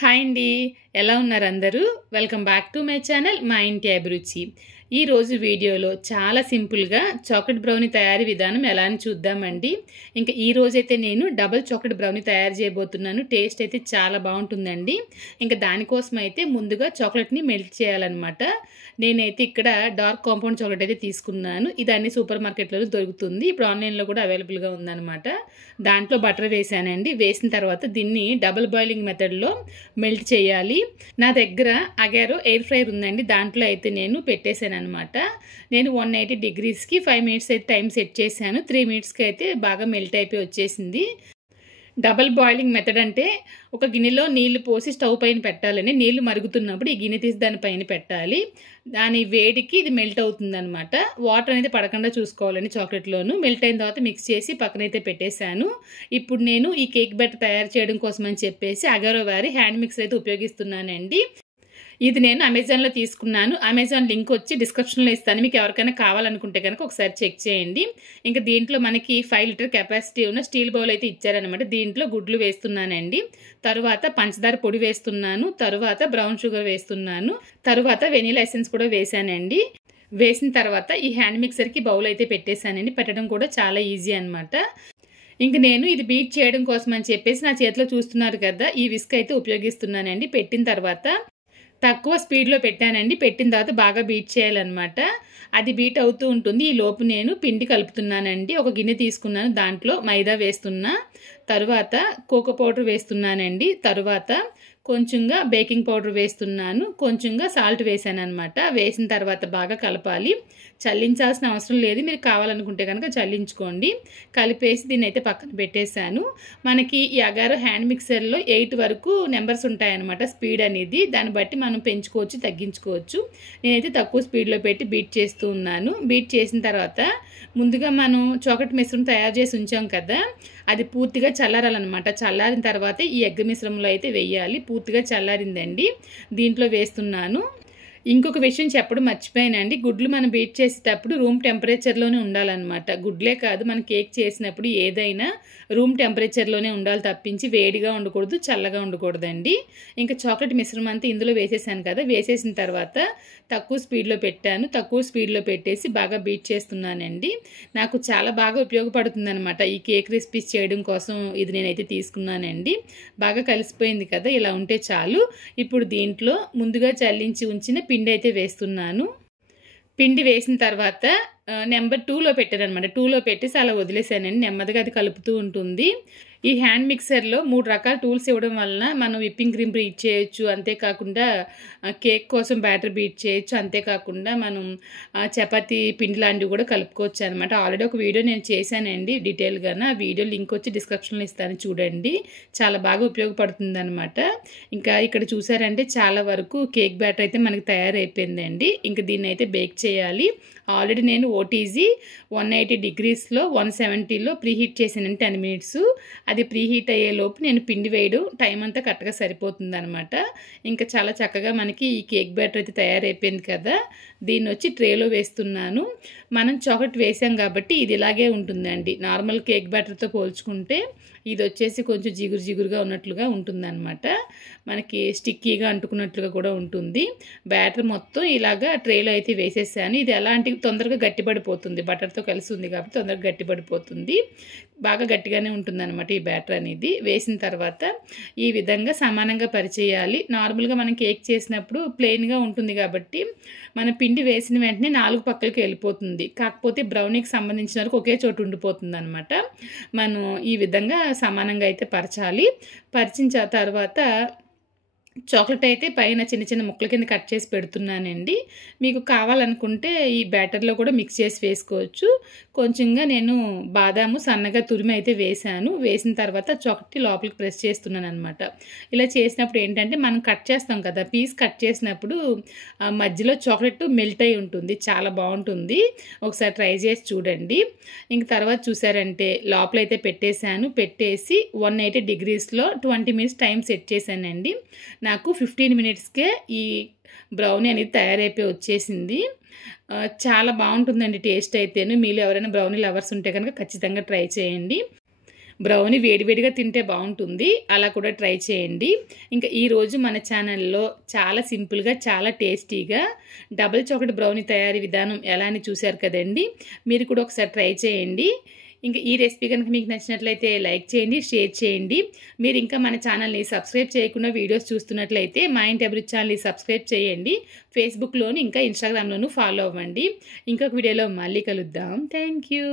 Hi అండి, ఎలా ఉన్నారు అందరూ? Welcome back to my channel మా ఇంటి అభిరుచి. ఈ రోజు వీడియోలో చాలా సింపుల్గా చాక్లెట్ బ్రౌనీ తయారీ విధానం ఎలా అని చూద్దామండి. ఇంకా ఈ రోజైతే నేను డబుల్ చాక్లెట్ బ్రౌనీ తయారు చేయబోతున్నాను. టేస్ట్ అయితే చాలా బాగుంటుందండి. ఇంకా దానికోసం అయితే ముందుగా చాక్లెట్ని మెల్ట్ చేయాలన్నమాట. నేనైతే ఇక్కడ డార్క్ కాంపౌండ్ చాక్లెట్ అయితే తీసుకున్నాను. ఇది అన్ని సూపర్ మార్కెట్లలో దొరుకుతుంది. ఇప్పుడు ఆన్లైన్లో కూడా అవైలబుల్గా ఉందన్నమాట. దాంట్లో బటర్ వేసానండి. వేసిన తర్వాత దీన్ని డబుల్ బాయిలింగ్ మెథడ్లో మెల్ట్ చేయాలి. నా దగ్గర అగారో ఎయిర్ ఫ్రైర్ ఉందండి. దాంట్లో అయితే నేను పెట్టేశాను అనమాట. నేను 180 degreesకి 5 minutes అయితే టైం సెట్ చేశాను. 3 minutesకి అయితే బాగా మెల్ట్ అయిపోయి వచ్చేసింది. డబల్ బాయిలింగ్ మెథడ్ అంటే ఒక గిన్నెలో నీళ్లు పోసి స్టవ్ పైన పెట్టాలని, నీళ్లు మరుగుతున్నప్పుడు ఈ గిన్నె తీసి దానిపైన పెట్టాలి. దాని వేడికి ఇది మెల్ట్ అవుతుంది అనమాట. వాటర్ అనేది పడకుండా చూసుకోవాలని చాక్లెట్లోను. మెల్ట్ అయిన తర్వాత మిక్స్ చేసి పక్కనైతే పెట్టేశాను. ఇప్పుడు నేను ఈ కేక్ బ్యాటర్ తయారు చేయడం కోసం అని చెప్పేసి అగారో వారి హ్యాండ్ మిక్సర్ అయితే ఉపయోగిస్తున్నానండి. ఇది నేను అమెజాన్లో తీసుకున్నాను. అమెజాన్ లింక్ వచ్చి డిస్క్రిప్షన్లో ఇస్తాను. మీకు ఎవరికైనా కావాలనుకుంటే కనుక ఒకసారి చెక్ చేయండి. ఇంకా దీంట్లో మనకి 5 లీటర్ కెపాసిటీ ఉన్న స్టీల్ బౌల్ అయితే ఇచ్చారనమాట. దీంట్లో గుడ్లు వేస్తున్నానండి. తరువాత పంచదార పొడి వేస్తున్నాను. తరువాత బ్రౌన్ షుగర్ వేస్తున్నాను. తరువాత వెనీలా ఎసెన్స్ కూడా వేసానండి. వేసిన తర్వాత ఈ హ్యాండ్ మిక్సర్కి బౌల్ అయితే పెట్టేశానండి. పెట్టడం కూడా చాలా ఈజీ అనమాట. ఇంక నేను ఇది బీట్ చేయడం కోసం అని చెప్పేసి నా చేతిలో చూస్తున్నారు కదా, ఈ విస్క్ అయితే ఉపయోగిస్తున్నానండి. పెట్టిన తర్వాత తక్కువ స్పీడ్లో పెట్టానండి. పెట్టిన తర్వాత బాగా బీట్ చేయాలన్నమాట. అది బీట్ అవుతూ ఉంటుంది. ఈ లోపు నేను పిండి కలుపుతున్నానండి. ఒక గిన్నె తీసుకున్నాను. దాంట్లో మైదా వేస్తున్నా. తరువాత కోకో పౌడర్ వేస్తున్నానండి. తరువాత కొంచెంగా బేకింగ్ పౌడర్ వేస్తున్నాను. కొంచెంగా సాల్ట్ వేసాను అనమాట. వేసిన తర్వాత బాగా కలపాలి. చల్లించాల్సిన అవసరం లేదు. మీరు కావాలనుకుంటే కనుక చల్లించుకోండి. కలిపేసి దీన్ని అయితే పక్కన పెట్టేశాను. మనకి ఈ అగారో హ్యాండ్ మిక్సర్లో 8 వరకు నెంబర్స్ ఉంటాయన్నమాట స్పీడ్ అనేది. దాన్ని బట్టి మనం పెంచుకోవచ్చు, తగ్గించుకోవచ్చు. నేనైతే తక్కువ స్పీడ్లో పెట్టి బీట్ చేస్తూ ఉన్నాను. బీట్ చేసిన తర్వాత ముందుగా మనం చాక్లెట్ మిశ్రమం తయారు చేసి ఉంచాం కదా, అది పూర్తిగా చల్లారాలన్నమాట. చల్లారిన తర్వాత ఈ ఎగ్ మిశ్రమంలో అయితే వేయాలి. పూర్తిగా చల్లారిందండి. దీంట్లో వేస్తున్నాను. ఇంకొక విషయం చెప్పడం మర్చిపోయానండి. గుడ్లు మనం బీట్ చేసేటప్పుడు రూమ్ టెంపరేచర్లోనే ఉండాలన్నమాట. గుడ్లే కాదు, మనం కేక్ చేసినప్పుడు ఏదైనా రూమ్ టెంపరేచర్లోనే ఉండాలి తప్పించి వేడిగా ఉండకూడదు, చల్లగా ఉండకూడదండి. ఇంకా చాక్లెట్ మిశ్రమం అంతా ఇందులో వేసేసాను కదా. వేసేసిన తర్వాత తక్కువ స్పీడ్లో పెట్టాను. తక్కువ స్పీడ్లో పెట్టేసి బాగా బీట్ చేస్తున్నానండి. నాకు చాలా బాగా ఉపయోగపడుతుంది అనమాట. ఈ కేక్ రెసిపీస్ చేయడం కోసం ఇది నేనైతే తీసుకున్నానండి. బాగా కలిసిపోయింది కదా, ఇలా ఉంటే చాలు. ఇప్పుడు దీంట్లో ముందుగా చల్లించి ఉంచిన పిండి అయితే వేస్తున్నాను. పిండి వేసిన తర్వాత నెంబర్ 2లో పెట్టానమాట. 2లో పెట్టేసి అలా వదిలేసానండి. నెమ్మదిగా అది కలుపుతూ ఉంటుంది. ఈ హ్యాండ్ మిక్సర్లో 3 రకాల టూల్స్ ఇవ్వడం వలన మనం విప్పింగ్ క్రీమ్ బీట్ చేయొచ్చు. అంతేకాకుండా కేక్ కోసం బ్యాటర్ బీట్ చేయొచ్చు. అంతేకాకుండా మనం చపాతీ పిండి లాంటివి కూడా కలుపుకోవచ్చు అనమాట. ఆల్రెడీ ఒక వీడియో నేను చేశానండి డీటెయిల్గా. ఆ వీడియో లింక్ వచ్చి డిస్క్రిప్షన్లో ఇస్తాను, చూడండి. చాలా బాగా ఉపయోగపడుతుంది అనమాట. ఇంకా ఇక్కడ చూసారంటే చాలా వరకు కేక్ బ్యాటర్ అయితే మనకి తయారైపోయిందండి. ఇంకా దీన్ని అయితే బేక్ చేయాలి. ఆల్రెడీ నేను ఓటీజీ 180 degreesలో 170లో ప్రీహీట్ చేశానండి 10 minutes. అది ప్రీహీట్ అయ్యేలోపు నేను పిండి వేయడం టైం అంతా కరెక్ట్గా సరిపోతుంది అనమాట. ఇంకా చాలా చక్కగా మనకి ఈ కేక్ బ్యాటర్ అయితే తయారైపోయింది కదా. దీన్ని వచ్చి ట్రేలో వేస్తున్నాను. మనం చాక్లెట్ వేసాం కాబట్టి ఇది ఇలాగే ఉంటుందండి. నార్మల్ కేక్ బ్యాటర్తో పోల్చుకుంటే ఇది వచ్చేసి కొంచెం జిగురు జిగురుగా ఉన్నట్లుగా ఉంటుందన్నమాట. మనకి స్టిక్కీగా అంటుకున్నట్లుగా కూడా ఉంటుంది. బ్యాటర్ మొత్తం ఇలాగా ట్రేలో అయితే వేసేసాను. ఇది ఎలాంటి తొందరగా గట్టిపడిపోతుంది, బటర్తో కలిసి ఉంది కాబట్టి తొందరగా గట్టిపడిపోతుంది. బాగా గట్టిగానే ఉంటుందన్నమాట ఈ బ్యాటర్ అనేది. వేసిన తర్వాత ఈ విధంగా సమానంగా పరిచేయాలి. నార్మల్గా మనం కేక్ చేసినప్పుడు ప్లెయిన్గా ఉంటుంది కాబట్టి మన పిండి వేసిన వెంటనే 4 పక్కలకి వెళ్ళిపోతుంది. కాకపోతే బ్రౌనీకి సంబంధించిన వరకు ఒకే చోటు ఉండిపోతుంది అనమాట. మనం ఈ విధంగా సమానంగా అయితే పరచాలి. పరిచిన తర్వాత చాక్లెట్ అయితే పైన చిన్న చిన్న ముక్కల కింద కట్ చేసి పెడుతున్నానండి. మీకు కావాలనుకుంటే ఈ బ్యాటర్లో కూడా మిక్స్ చేసి వేసుకోవచ్చు. కొంచెంగా నేను బాదాము సన్నగా తురిమి అయితే వేసాను. వేసిన తర్వాత చాక్లెట్ లోపలికి ప్రెస్ చేస్తున్నాను అనమాట. ఇలా చేసినప్పుడు ఏంటంటే మనం కట్ చేస్తాం కదా, పీస్ కట్ చేసినప్పుడు మధ్యలో చాక్లెట్ మెల్ట్ అయి ఉంటుంది. చాలా బాగుంటుంది. ఒకసారి ట్రై చేసి చూడండి. ఇంక తర్వాత చూసారంటే లోపలైతే పెట్టేశాను. పెట్టేసి 180 degreesలో 20 minutes టైం సెట్ చేశానండి. నాకు 15 minutesకే ఈ బ్రౌనీ అనేది తయారైపోయి వచ్చేసింది. చాలా బాగుంటుందండి టేస్ట్ అయితేను. మీలో ఎవరైనా బ్రౌనీ లవర్స్ ఉంటే కనుక ఖచ్చితంగా ట్రై చేయండి. బ్రౌనీ వేడివేడిగా తింటే బాగుంటుంది, అలా కూడా ట్రై చేయండి. ఇంకా ఈరోజు మన ఛానల్లో చాలా సింపుల్గా చాలా టేస్టీగా డబుల్ చాక్లెట్ బ్రౌనీ తయారీ విధానం ఎలా అని చూశారు కదండి. మీరు కూడా ఒకసారి ట్రై చేయండి. ఇంకా ఈ రెసిపీ కనుక మీకు నచ్చినట్లయితే లైక్ చేయండి, షేర్ చేయండి. మీరు ఇంకా మన ఛానల్ని సబ్స్క్రైబ్ చేయకుండా వీడియోస్ చూస్తున్నట్లయితే మా ఇంటి అభిరుచి ఛానల్ని సబ్స్క్రైబ్ చేయండి. ఫేస్బుక్లోను ఇంకా ఇన్స్టాగ్రామ్లోను ఫాలో అవ్వండి. ఇంకొక వీడియోలో మళ్ళీ కలుద్దాం. Thank you.